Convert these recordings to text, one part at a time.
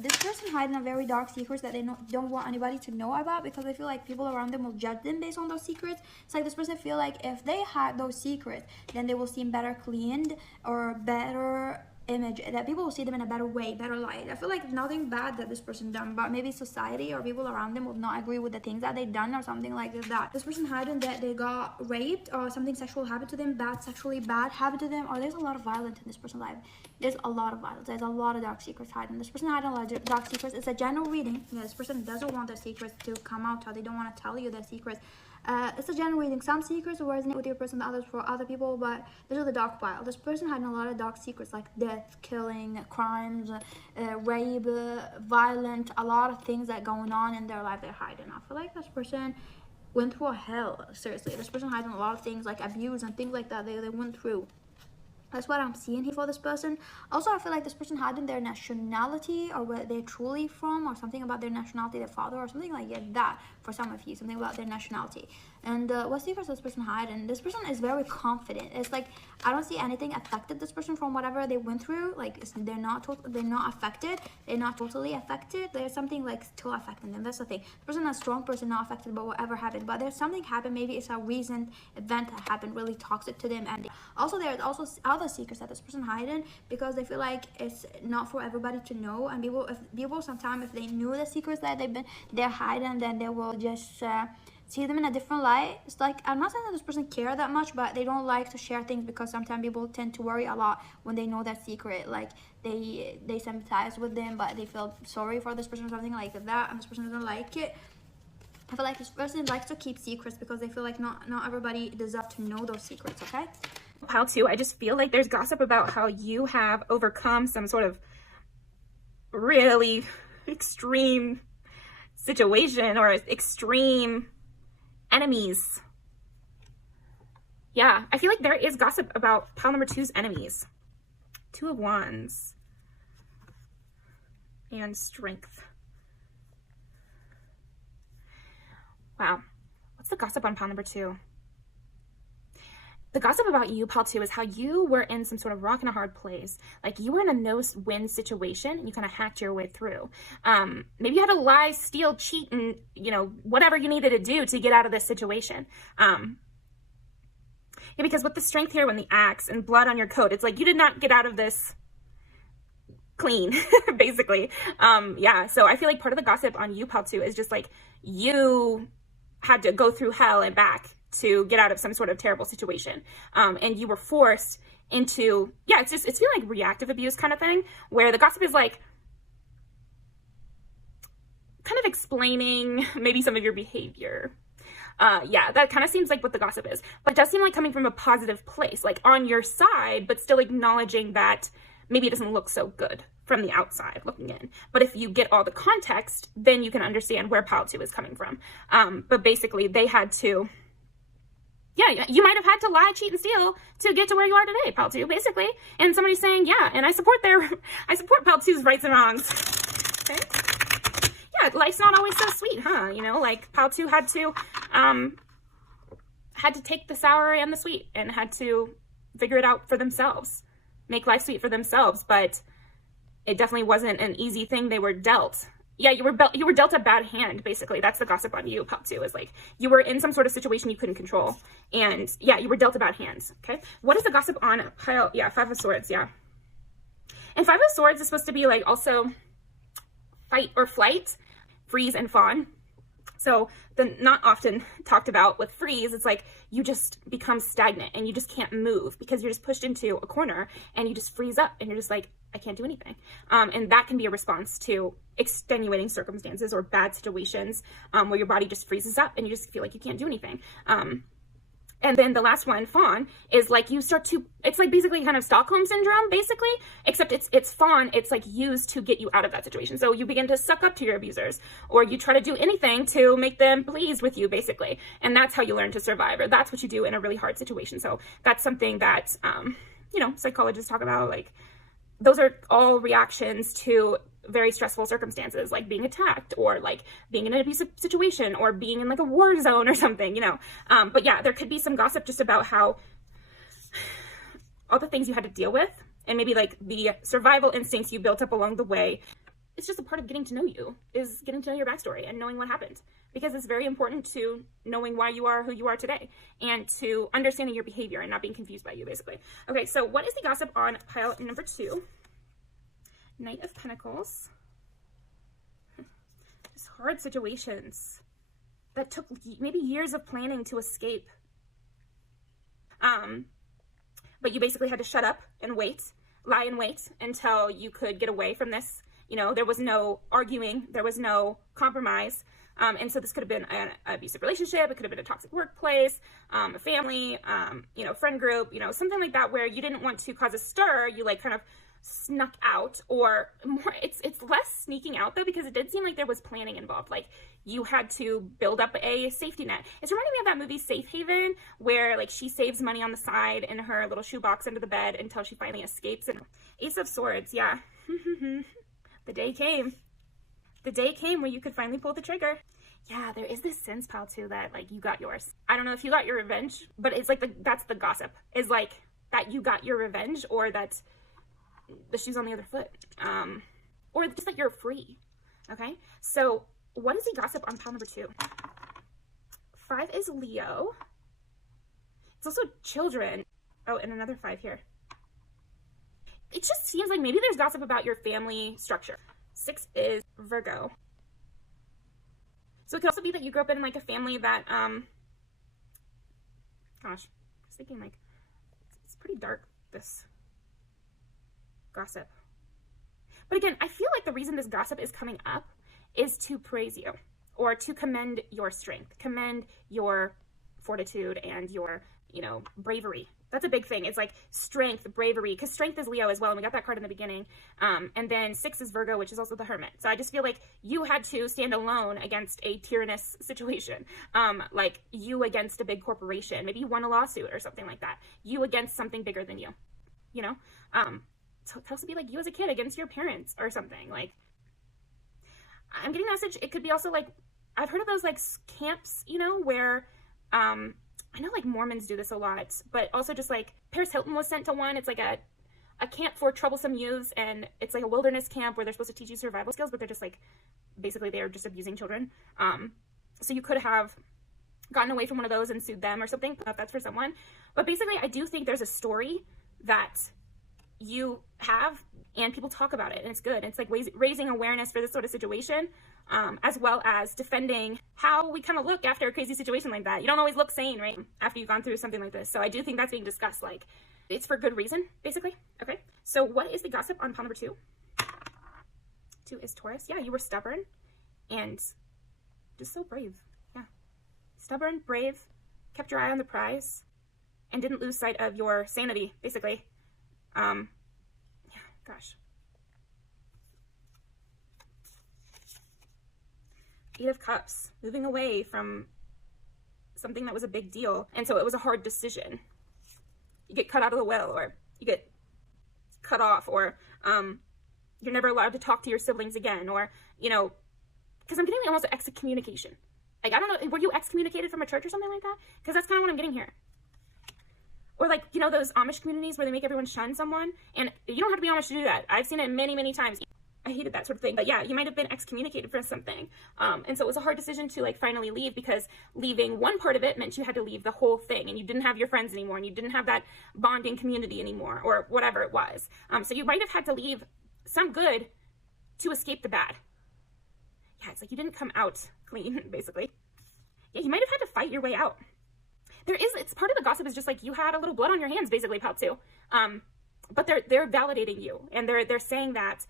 This person hiding a very dark secrets that they don't want anybody to know about, because they feel like people around them will judge them based on those secrets. It's like this person feel like if they hide those secrets, then they will seem better cleaned or better image, that people will see them in a better way, better light. I feel like nothing bad that this person done, but maybe society or people around them will not agree with the things that they done or something like that. This person hiding that they got raped or something sexual happened to them, sexually bad happened to them, or there's a lot of violence in this person's life. There's a lot of violence. There's a lot of dark secrets hiding. This person hiding a lot of dark secrets. It's a general reading. Yeah, this person doesn't want their secrets to come out, or they don't want to tell you their secrets. It's a general reading. Some secrets will resonate with your person, others for other people, but this is the dark pile. This person had a lot of dark secrets like death, killing, crimes, rape, violent, a lot of things that going on in their life they're hiding. I feel like this person went through a hell, seriously. This person hiding a lot of things like abuse and things like that they went through. That's what I'm seeing here for this person. Also, I feel like this person hiding their nationality or where they're truly from, or something about their nationality, their father, or something like that for some of you, something about their nationality. And what secrets this person hiding? This person is very confident. It's like I don't see anything affected this person from whatever they went through. Like they're not affected. They're not totally affected. There's something like still affecting them. That's the thing. The person is a strong person, not affected by whatever happened. But there's something happened. Maybe it's a recent event that happened really toxic to them. And also there's also other secrets that this person hiding because they feel like it's not for everybody to know. And people sometimes, if they knew the secrets that they're hiding, then they will just see them in a different light. It's like, I'm not saying that this person care that much, but they don't like to share things because sometimes people tend to worry a lot when they know that secret. Like they sympathize with them, but they feel sorry for this person or something like that, and this person doesn't like it. I feel like this person likes to keep secrets because they feel like not everybody deserves to know those secrets, okay? How to, I just feel like there's gossip about how you have overcome some sort of really extreme situation or extreme enemies. Yeah, I feel like there is gossip about pile number 2's enemies. 2 of Wands and Strength. Wow, what's the gossip on pile number 2? The gossip about you, pile 2, is how you were in some sort of rock and a hard place. Like you were in a no-win situation and you kind of hacked your way through. Maybe you had to lie, steal, cheat, and, whatever you needed to do to get out of this situation. Yeah, because with the Strength here, when the axe and blood on your coat, it's like you did not get out of this clean, basically. Yeah, so I feel like part of the gossip on you, pile 2, is just like you had to go through hell and back to get out of some sort of terrible situation. And you were forced into, yeah, it's feeling like reactive abuse kind of thing, where the gossip is like kind of explaining maybe some of your behavior. Yeah, that kind of seems like what the gossip is, but it does seem like coming from a positive place, like on your side, but still acknowledging that maybe it doesn't look so good from the outside looking in. But if you get all the context, then you can understand where pile 2 is coming from. But basically they had to, yeah, you might have had to lie, cheat, and steal to get to where you are today, pile 2, basically. And somebody's saying, yeah, and I support pile 2's rights and wrongs. Okay. Yeah, life's not always so sweet, huh? Like pile 2 had to take the sour and the sweet and had to figure it out for themselves, make life sweet for themselves. But it definitely wasn't an easy thing they were dealt. Yeah, you were dealt a bad hand, basically. That's the gossip on you, pile 2, is like you were in some sort of situation you couldn't control. And yeah, you were dealt a bad hand, okay? What is the gossip on pile, yeah, 5 of Swords, yeah. And 5 of Swords is supposed to be like also fight or flight, freeze and fawn. So the not often talked about with freeze, it's like you just become stagnant and you just can't move because you're just pushed into a corner and you just freeze up and you're just like, I can't do anything. And that can be a response to extenuating circumstances or bad situations where your body just freezes up and you just feel like you can't do anything. And then the last one, fawn, is like you start to, it's like basically kind of Stockholm syndrome, basically, except it's fawn, it's like used to get you out of that situation. So you begin to suck up to your abusers, or you try to do anything to make them pleased with you, basically. And that's how you learn to survive, or that's what you do in a really hard situation. So that's something that, psychologists talk about, like, those are all reactions to very stressful circumstances, like being attacked or like being in an abusive situation or being in like a war zone or something, but yeah, there could be some gossip just about how all the things you had to deal with and maybe like the survival instincts you built up along the way it's just a part of getting to know you, is getting to know your backstory and knowing what happened, because it's very important to knowing why you are who you are today and to understanding your behavior and not being confused by you, basically. Okay, so what is the gossip on pile number 2? Knight of Pentacles. Just hard situations that took maybe years of planning to escape. But you basically had to shut up and wait, lie in wait until you could get away from this. You know, there was no arguing, there was no compromise. And so this could have been an abusive relationship, it could have been a toxic workplace, a family, you know, friend group, you know, something like that, where you didn't want to cause a stir, you like kind of snuck out, or more, it's less sneaking out though, because it did seem like there was planning involved. Like you had to build up a safety net. It's reminding me of that movie Safe Haven, where like she saves money on the side in her little shoebox under the bed until she finally escapes. And Ace of Swords, yeah. The day came. The day came where you could finally pull the trigger. Yeah, there is this sense, pal, too, that like you got yours. I don't know if you got your revenge, but it's like that's the gossip, is like that you got your revenge, or that the shoe's on the other foot, or just that you're free. Okay, so what is the gossip on pile number 2? 5 is Leo. It's also children. Oh, and another 5 here. It just seems like maybe there's gossip about your family structure. 6 is Virgo. So it could also be that you grew up in like a family that, gosh, I was thinking like, it's pretty dark, this gossip. But again, I feel like the reason this gossip is coming up is to praise you, or to commend your strength, commend your fortitude and your, you know, bravery. That's a big thing. It's like strength, bravery, because strength is Leo as well, and we got that card in the beginning. And then 6 is Virgo, which is also the Hermit. So I just feel like you had to stand alone against a tyrannous situation, like you against a big corporation. Maybe you won a lawsuit or something like that. You against something bigger than you, you know? So it could also be like you as a kid against your parents or something. Like, I'm getting a message. It could be also like, I've heard of those like camps, you know, where, I know like Mormons do this a lot, but also just like Paris Hilton was sent to one. It's like a camp for troublesome youths, and it's like a wilderness camp where they're supposed to teach you survival skills, but they're just like, basically they're just abusing children. So you could have gotten away from one of those and sued them or something, if that's for someone. But basically I do think there's a story that you have, and people talk about it, and it's good. It's like raising awareness for this sort of situation, as well as defending how we kind of look after a crazy situation like that. You don't always look sane, right, after you've gone through something like this. So I do think that's being discussed, like it's for good reason, basically. Okay, so what is the gossip on pile number 2? 2 is Taurus. Yeah, you were stubborn and just so brave. Yeah, stubborn, brave, kept your eye on the prize, and didn't lose sight of your sanity, basically. Yeah, gosh. 8 of Cups, moving away from something that was a big deal, and so it was a hard decision. You get cut out of the will, or you get cut off, or you're never allowed to talk to your siblings again, or, you know, because I'm getting almost excommunication. Like, I don't know, were you excommunicated from a church or something like that? Because that's kind of what I'm getting here. Or like, you know, those Amish communities where they make everyone shun someone, and you don't have to be Amish to do that. I've seen it many, many times. I hated that sort of thing. But yeah, you might have been excommunicated for something. And so it was a hard decision to like finally leave, because leaving one part of it meant you had to leave the whole thing, and you didn't have your friends anymore, and you didn't have that bonding community anymore, or whatever it was. So you might have had to leave some good to escape the bad. Yeah, it's like you didn't come out clean, basically. Yeah, you might have had to fight your way out. It's part of the gossip is just like you had a little blood on your hands, basically, pal, too. But they're validating you, and they're saying that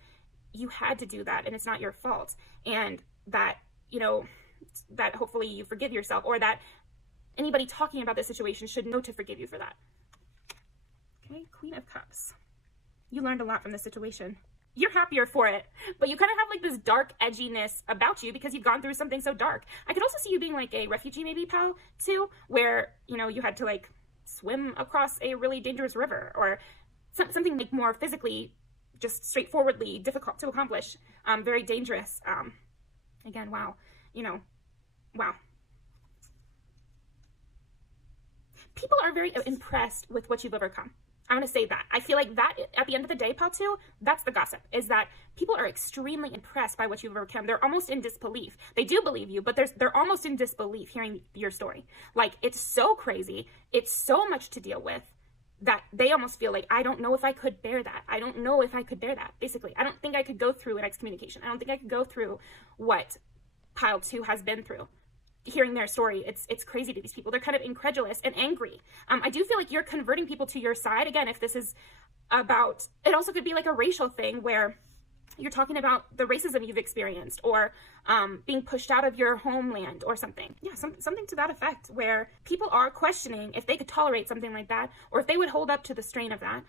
you had to do that, and it's not your fault, and that, you know, that hopefully you forgive yourself, or that anybody talking about this situation should know to forgive you for that. Okay, Queen of Cups. You learned a lot from this situation. You're happier for it, but you kind of have like this dark edginess about you because you've gone through something so dark. I could also see you being like a refugee, maybe, pal, too, where, you know, you had to like swim across a really dangerous river, or something like more physically, just straightforwardly difficult to accomplish, very dangerous. Again, wow, you know, wow. People are very impressed with what you've overcome. I want to say that. I feel like that at the end of the day, Pal 2, that's the gossip, is that people are extremely impressed by what you've overcome. They're almost in disbelief. They do believe you, but they're almost in disbelief hearing your story. Like, it's so crazy. It's so much to deal with that they almost feel like, I don't know if I could bear that. I don't know if I could bear that. Basically, I don't think I could go through an excommunication. I don't think I could go through what Pile 2 has been through. Hearing their story, it's crazy to these people. They're kind of incredulous and angry. I do feel like you're converting people to your side. Again, if this is about, it also could be like a racial thing where you're talking about the racism you've experienced, or being pushed out of your homeland or something. Yeah, something to that effect, where people are questioning if they could tolerate something like that, or if they would hold up to the strain of that.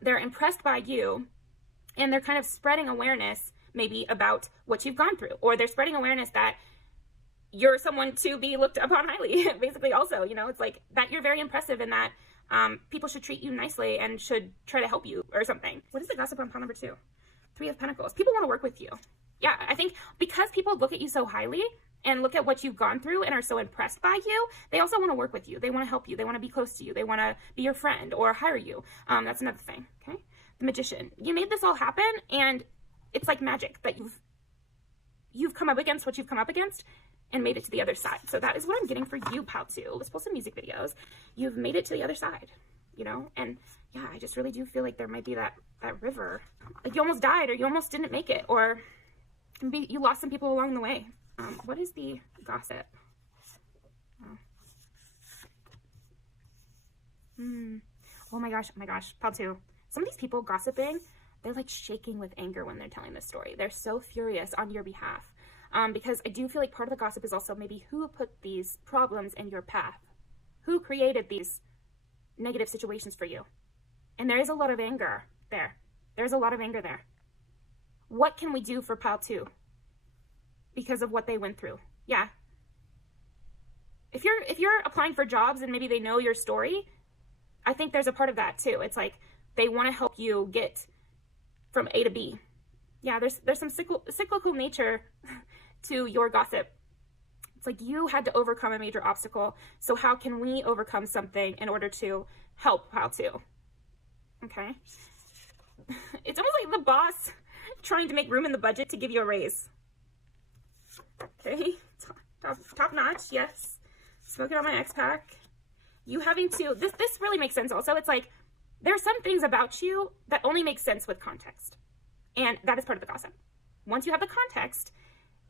They're impressed by you, and they're kind of spreading awareness maybe about what you've gone through, or they're spreading awareness that you're someone to be looked upon highly, basically. Also, you know, it's like that you're very impressive, and that people should treat you nicely and should try to help you or something. What is the gossip on pile number 2? 3 of Pentacles. People want to work with you. Yeah, I think because people look at you so highly and look at what you've gone through and are so impressed by you, they also want to work with you. They want to help you. They want to be close to you. They want to be your friend or hire you. That's another thing. Okay. The Magician. You made this all happen, and it's like magic that you've come up against what you've come up against and made it to the other side. So that is what I'm getting for you, Pile 2. Let's pull some music videos. You've made it to the other side, you know? And yeah, I just really do feel like there might be that river. Like you almost died, or you almost didn't make it, or maybe you lost some people along the way. What is the gossip? Oh my gosh, Pile 2. Some of these people gossiping, they're like shaking with anger when they're telling this story. They're so furious on your behalf. Because I do feel like part of the gossip is also maybe who put these problems in your path, who created these negative situations for you. And there is a lot of anger there. There's a lot of anger there. What can we do for Pile 2 because of what they went through? Yeah. If you're applying for jobs and maybe they know your story, I think there's a part of that too. It's like they want to help you get from A to B. Yeah, there's some cyclical nature to your gossip. It's like you had to overcome a major obstacle, so how can we overcome something in order to help Pile 2? Okay. It's almost like the boss trying to make room in the budget to give you a raise. Okay, top notch, yes. Smoking on my X-Pack. You having to, this really makes sense also. It's like, there are some things about you that only make sense with context. And that is part of the gossip. Once you have the context,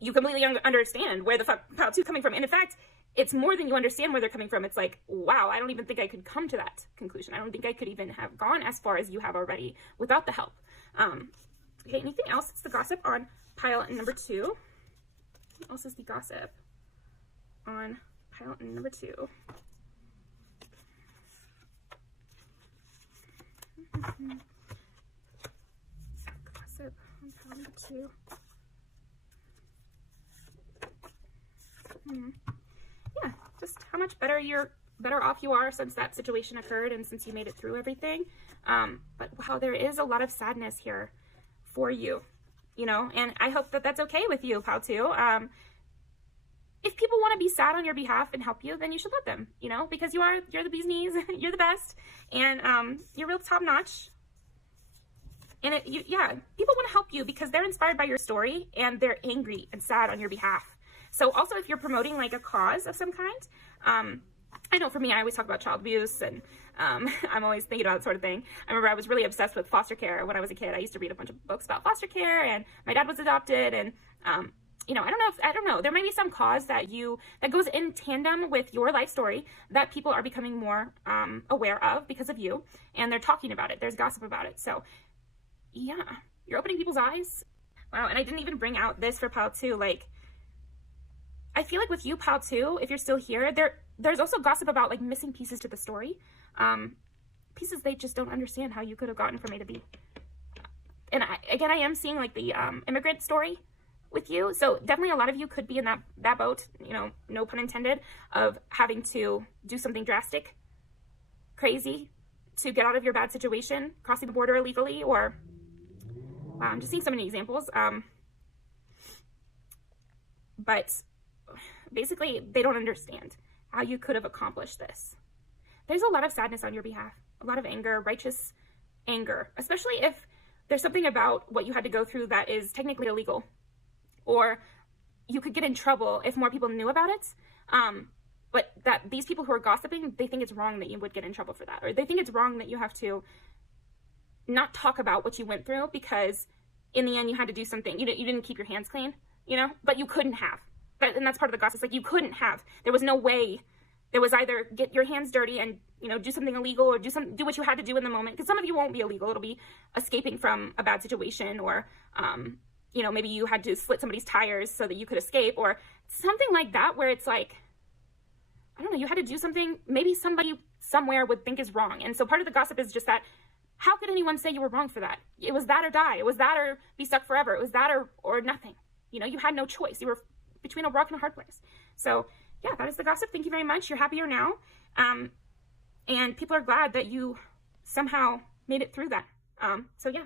you completely understand where the Pile 2 coming from. And in fact, it's more than you understand where they're coming from. It's like, wow, I don't even think I could come to that conclusion. I don't think I could even have gone as far as you have already without the help. Okay, anything else? It's the gossip on pile number 2. What else is the gossip on pile number 2? Gossip on pile number 2. Yeah, just how much better off you are since that situation occurred and since you made it through everything. But wow, there is a lot of sadness here for you, you know, and I hope that that's okay with you, Pile 2. If people want to be sad on your behalf and help you, then you should let them, you know, because you're the bee's knees, you're the best, and you're real top notch. And yeah, people want to help you because they're inspired by your story and they're angry and sad on your behalf. So also if you're promoting like a cause of some kind, I know for me, I always talk about child abuse, and I'm always thinking about that sort of thing. I remember I was really obsessed with foster care when I was a kid. I used to read a bunch of books about foster care, and my dad was adopted, and you know, I don't know. There may be some cause that goes in tandem with your life story that people are becoming more aware of because of you, and they're talking about it. There's gossip about it. So yeah, you're opening people's eyes. Wow, and I didn't even bring out this for Pile 2. Like, I feel like with you, Pile 2, if you're still here, there's also gossip about like missing pieces to the story. Pieces they just don't understand how you could have gotten from A to B. And I am seeing like the immigrant story with you. So definitely a lot of you could be in that boat, you know, no pun intended, of having to do something drastic, crazy, to get out of your bad situation, crossing the border illegally, or wow, I'm just seeing so many examples. But basically, they don't understand how you could have accomplished this. There's a lot of sadness on your behalf. a lot of anger, righteous anger, especially if there's something about what you had to go through that is technically illegal, or you could get in trouble if more people knew about it. But that these people who are gossiping, they think it's wrong that you would get in trouble for that, or they think it's wrong that you have to not talk about what you went through because in the end you had to do something. You didn't keep your hands clean, you know, but you couldn't have. And that's part of the gossip. It's like you couldn't have. There was no way. There was either get your hands dirty and, you know, do something illegal, or do what you had to do in the moment. Because some of you won't be illegal. It'll be escaping from a bad situation, or, you know, maybe you had to slit somebody's tires so that you could escape, or something like that, where it's like, I don't know, you had to do something maybe somebody somewhere would think is wrong. And so part of the gossip is just that, how could anyone say you were wrong for that? It was that or die. It was that or be stuck forever. It was that or nothing. You know, you had no choice. You were between a rock and a hard place. So yeah, that is the gossip. Thank you very much. You're happier now. And people are glad that you somehow made it through that. So yeah.